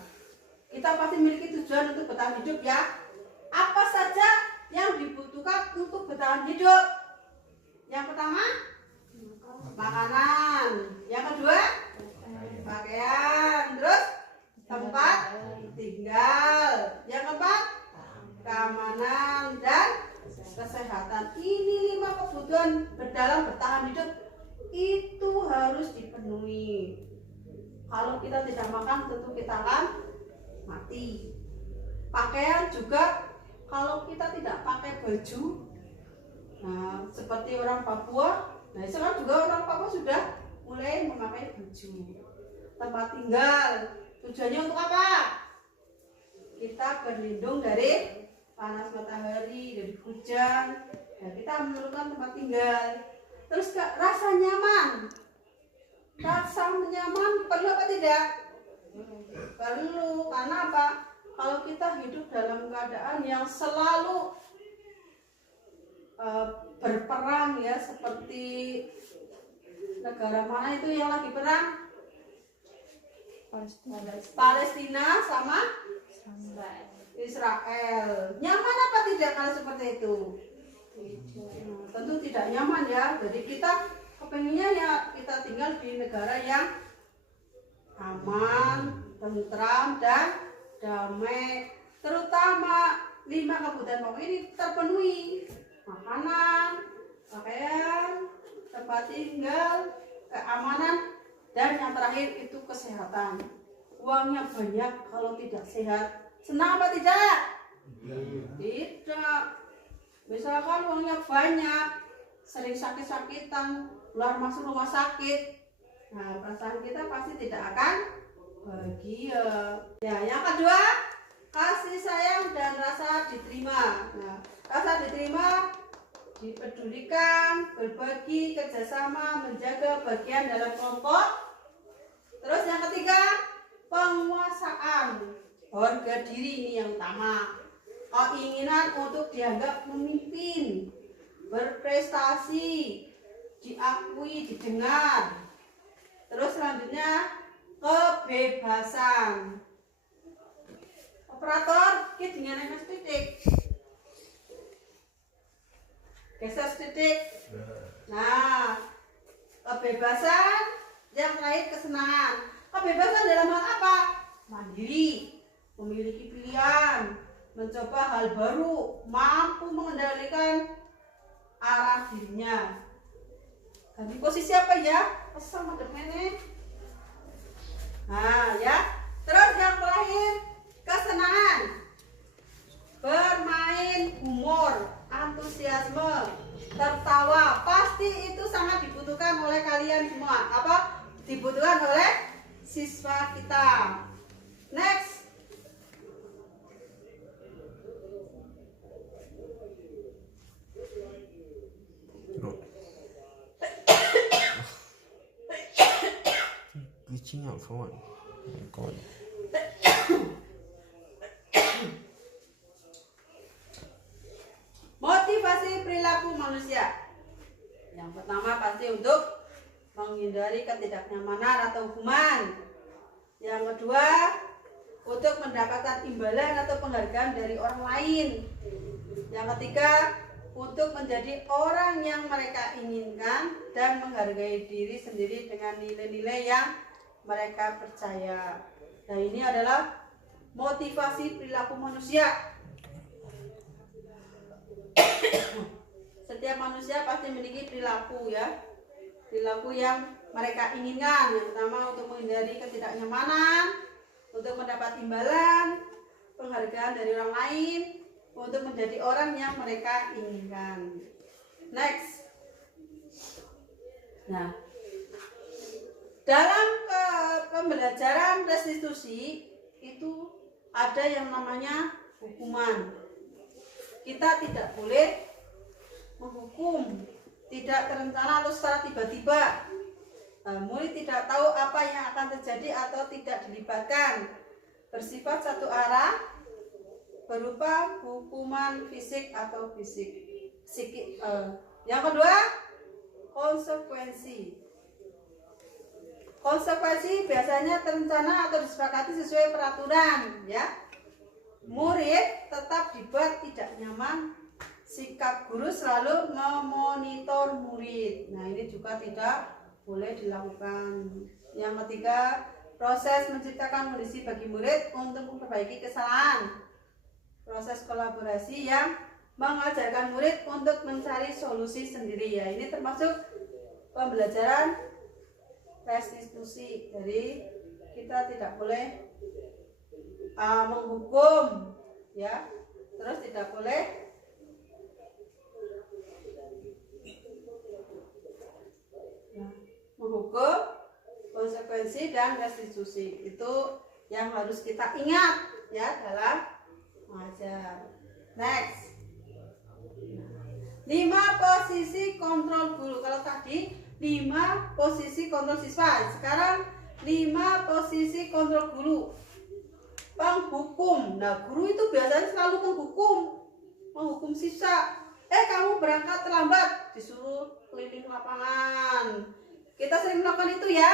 kita pasti memiliki tujuan untuk bertahan hidup ya. Apa saja yang dibutuhkan untuk bertahan hidup? Yang pertama, makanan. Yang kedua, pakaian. Terus tempat tinggal. Yang keempat, keamanan dan kesehatan. Ini 5 kebutuhan dalam bertahan hidup itu harus dipenuhi. Kalau kita tidak makan tentu kita akan mati. Pakaian juga, kalau kita tidak pakai baju, nah seperti orang Papua, nah sekarang juga orang Papua sudah mulai memakai baju. Tempat tinggal, tujuannya untuk apa? Kita berlindung dari panas matahari, dari hujan, ya kita memerlukan tempat tinggal. Terus rasa nyaman, rasa nyaman perlu apa tidak? Perlu, karena apa? Kalau kita hidup dalam keadaan yang selalu berperang ya, seperti negara mana itu yang lagi perang? Palestina sama Israel. Nyaman apa tidak kalau seperti itu? Tentu tidak nyaman ya. Jadi kita kepengennya ya kita tinggal di negara yang aman, tentram dan damai. Terutama 5 kebutuhan pokok ini terpenuhi: makanan, pakaian, tempat tinggal, keamanan, dan yang terakhir itu kesehatan. Uangnya banyak kalau tidak sehat, senang apa tidak? Tidak. Misalkan uangnya banyak, sering sakit-sakitan, keluar masuk rumah sakit, nah perasaan kita pasti tidak akan bahagia. Ya, yang kedua, kasih sayang dan rasa diterima. Nah, rasa diterima, dipedulikan, berbagi, kerjasama, menjaga bagian dalam kelompok. Terus yang ketiga, penguasaan, harga diri ini yang utama. Keinginan untuk dianggap memimpin, berprestasi, diakui, didengar. Terus selanjutnya kebebasan. Operator, kita dengan MS titik. Geser titik. Nah, kebebasan, yang terakhir kesenangan. Kebebasan dalam hal apa? Mandiri, memiliki pilihan, mencoba hal baru, mampu mengendalikan arah dirinya. Ganti posisi apa ya? Pesan madep ini. Nah ya. Terus yang terakhir, kesenangan, bermain, humor, antusiasme, tertawa. Pasti itu sangat dibutuhkan oleh kalian semua. Apa? Dibutuhkan oleh siswa kita. Next. Reaching out for what? Oh my God. Motivasi perilaku manusia. Yang pertama pasti untuk menghindari ketidaknyamanan atau hukuman. Yang kedua, untuk mendapatkan imbalan atau penghargaan dari orang lain. Yang ketiga, untuk menjadi orang yang mereka inginkan dan menghargai diri sendiri dengan nilai-nilai yang mereka percaya. Nah, ini adalah motivasi perilaku manusia. Setiap manusia pasti memiliki perilaku ya, perilaku yang mereka inginkan. Yang pertama, untuk menghindari ketidaknyamanan, untuk mendapat imbalan, penghargaan dari orang lain, untuk menjadi orang yang mereka inginkan. Next. Nah, dalam pembelajaran restitusi itu ada yang namanya hukuman. Kita tidak boleh menghukum tidak terencana atau secara tiba-tiba. Murid tidak tahu apa yang akan terjadi atau tidak dilibatkan. Bersifat satu arah, berupa hukuman fisik atau psikik. Yang kedua, konsekuensi. Konsekuensi biasanya terencana atau disepakati sesuai peraturan ya. Murid tetap dibuat tidak nyaman. Sikap guru selalu memonitor murid. Nah, ini juga tidak boleh dilakukan. Yang ketiga, proses menciptakan kondisi bagi murid untuk memperbaiki kesalahan. Proses kolaborasi yang mengajarkan murid untuk mencari solusi sendiri ya. Ini termasuk pembelajaran restitusi. Jadi kita tidak boleh menghukum ya, terus tidak boleh menghukum, konsekuensi dan restitusi. Itu yang harus kita ingat ya dalam mengajar. Next. 5 posisi kontrol guru. Kalau tadi 5 posisi kontrol siswa, sekarang 5 posisi kontrol guru. Penghukum. Nah, guru itu biasanya selalu menghukum siswa. Kamu berangkat terlambat, disuruh keliling lapangan. Kita sering melakukan itu ya.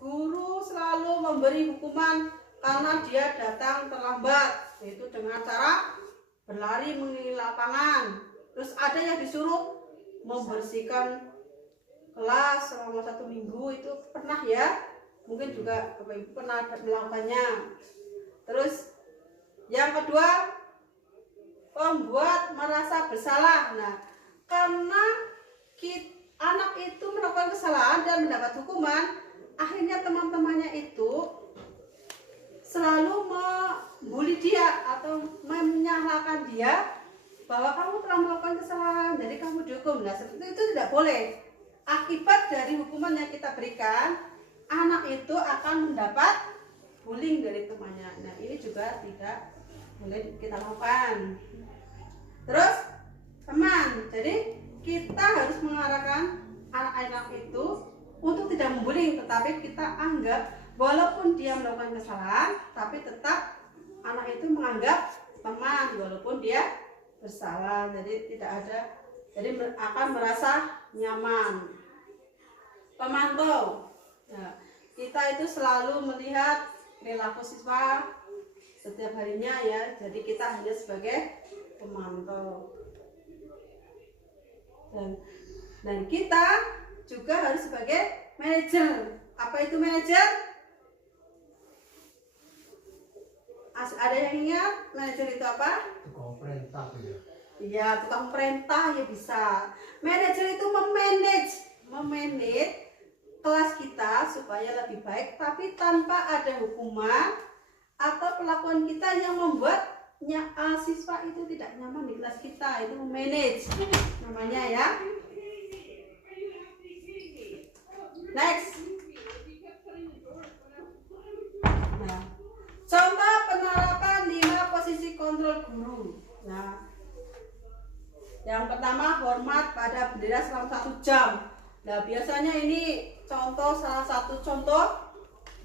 Guru selalu memberi hukuman karena dia datang terlambat, yaitu dengan cara berlari mengelilingi lapangan. Terus ada yang disuruh membersihkan kelas selama 1 minggu. Itu pernah ya, mungkin juga Bapak Ibu pernah melakukannya. Terus yang kedua, pembuat merasa bersalah. Nah, karena anak itu melakukan kesalahan dan mendapat hukuman, akhirnya teman-temannya itu selalu membuli dia atau menyalahkan dia bahwa kamu telah melakukan kesalahan, jadi kamu dihukum. Nah, seperti itu tidak boleh. Akibat dari hukuman yang kita berikan, anak itu akan mendapat bullying dari temannya. Nah, ini juga tidak boleh kita lakukan. Terus teman, jadi kita harus mengarahkan anak-anak itu untuk tidak membuli, tetapi kita anggap walaupun dia melakukan kesalahan, tapi tetap anak itu menganggap teman walaupun dia bersalah. Jadi akan merasa nyaman. Pemantau. Nah, kita itu selalu melihat perilaku siswa setiap harinya ya. Jadi kita hanya sebagai pemantau. Dan kita juga harus sebagai manajer. Apa itu manajer? Ada yang ingat manajer itu apa? Tukang perintah ya. Iya, tukang perintah ya bisa. Manajer itu memanage kelas kita supaya lebih baik, tapi tanpa ada hukuman atau perlakuan kita yang membuat siswa itu tidak nyaman di kelas kita. Itu memanage namanya ya. Next. Nah, contoh penerapan 5 posisi kontrol guru. Nah, yang pertama, hormat pada bendera selama 1 jam. Nah, biasanya ini salah satu contoh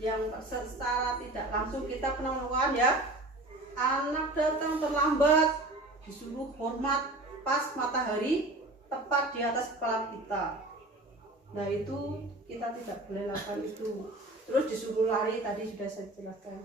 yang secara tidak langsung kita pernah melakukan ya. Anak datang terlambat, disuruh hormat pas matahari tepat di atas kepala kita. Nah, itu kita tidak boleh lakukan itu. Terus disuruh lari, tadi sudah saya jelaskan.